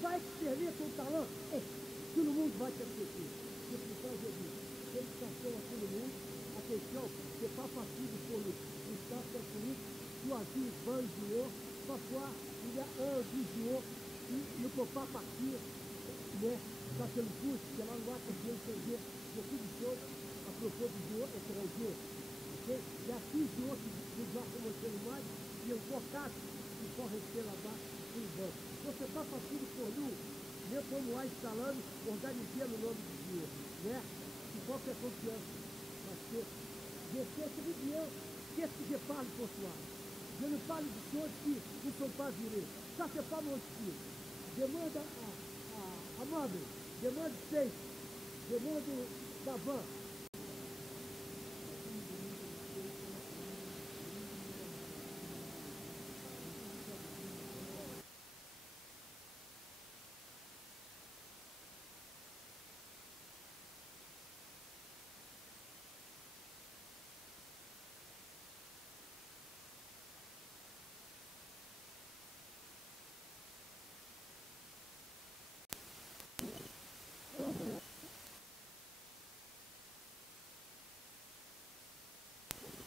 Vai servir com talão, todo mundo vai te assistir. Se você fazer isso, educação a todo mundo, atenção, c'est pas facile pour le staff technique, choisir 20 joueurs, parfois il y a 1 ou 10 joueurs qui ne peuvent pas partir, mais ça c'est le pouce, c'est l'endroit qui vient changer beaucoup de choses à propos du joueur étranger. Okay? Il y a 6 joueurs qui vont commencer le match, il y a encore 4 qui vont rester là-bas sur le banc. Donc c'est pas facile pour nous, mais como lá instalando, organizando o nome do jogo, né? Il faut faire confiance, parce que je sais très bien qu'est-ce que je parle pour toi. Je ne parle de choses qui ne sont pas virées. Ça, c'est pas mon style. Demande à Amable, demande Seis, demande d'avant.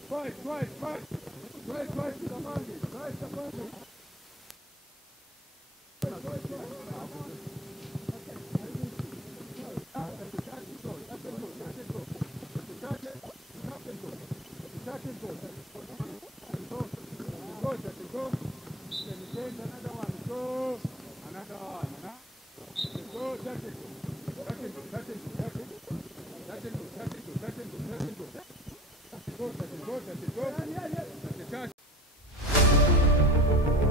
Twice, Tamangi, twice, Tamangi. Go.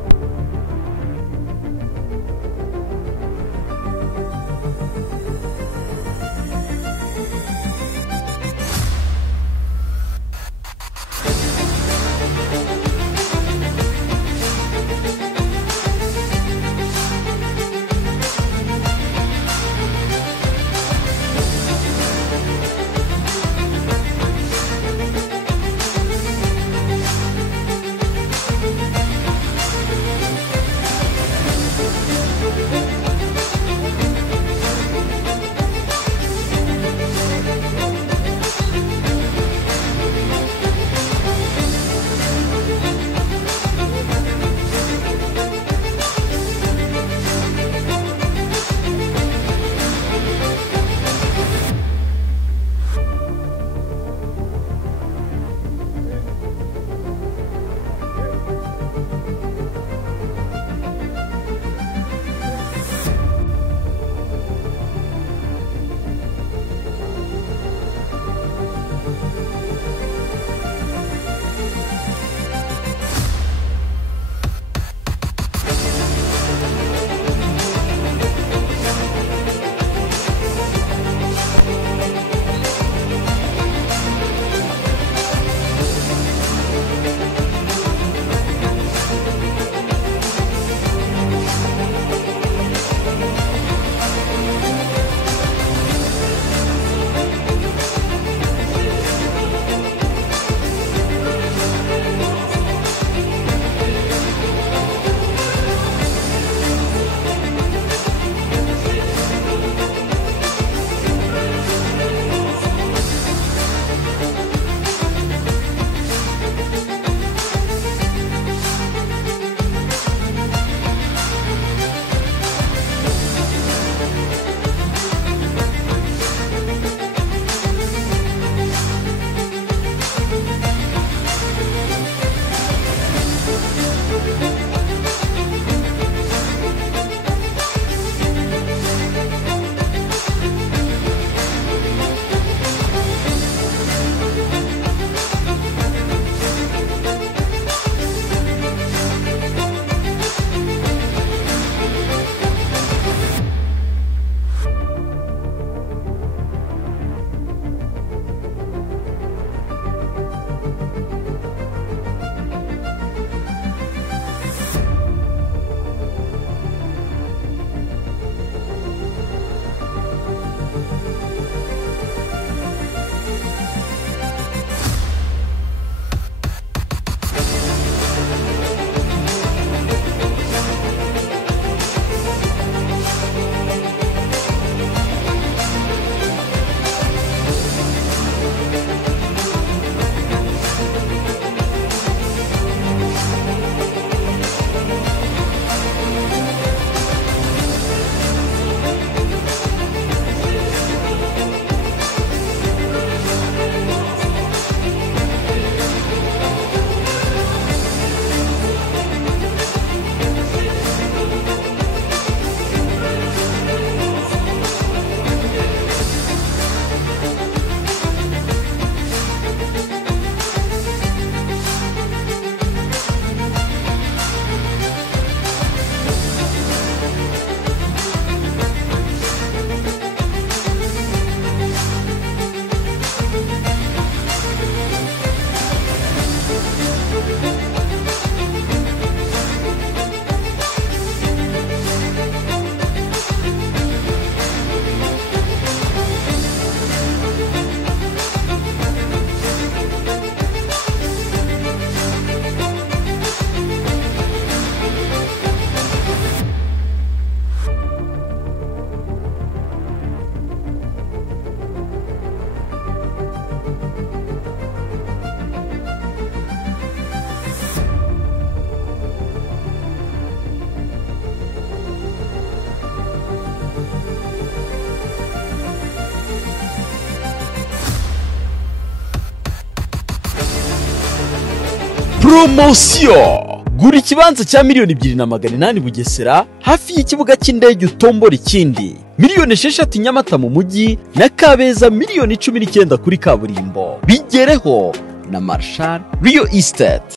Promosiyo. Gura ikibanza cya $2,800 Bugesera hafi y'ikibuga cy'indege utombora ikindi. $6,000 Nyamata mu mujyi na Kabeza $19,000 kuri kaburimbo. Bigereho na Marshal Real Estate.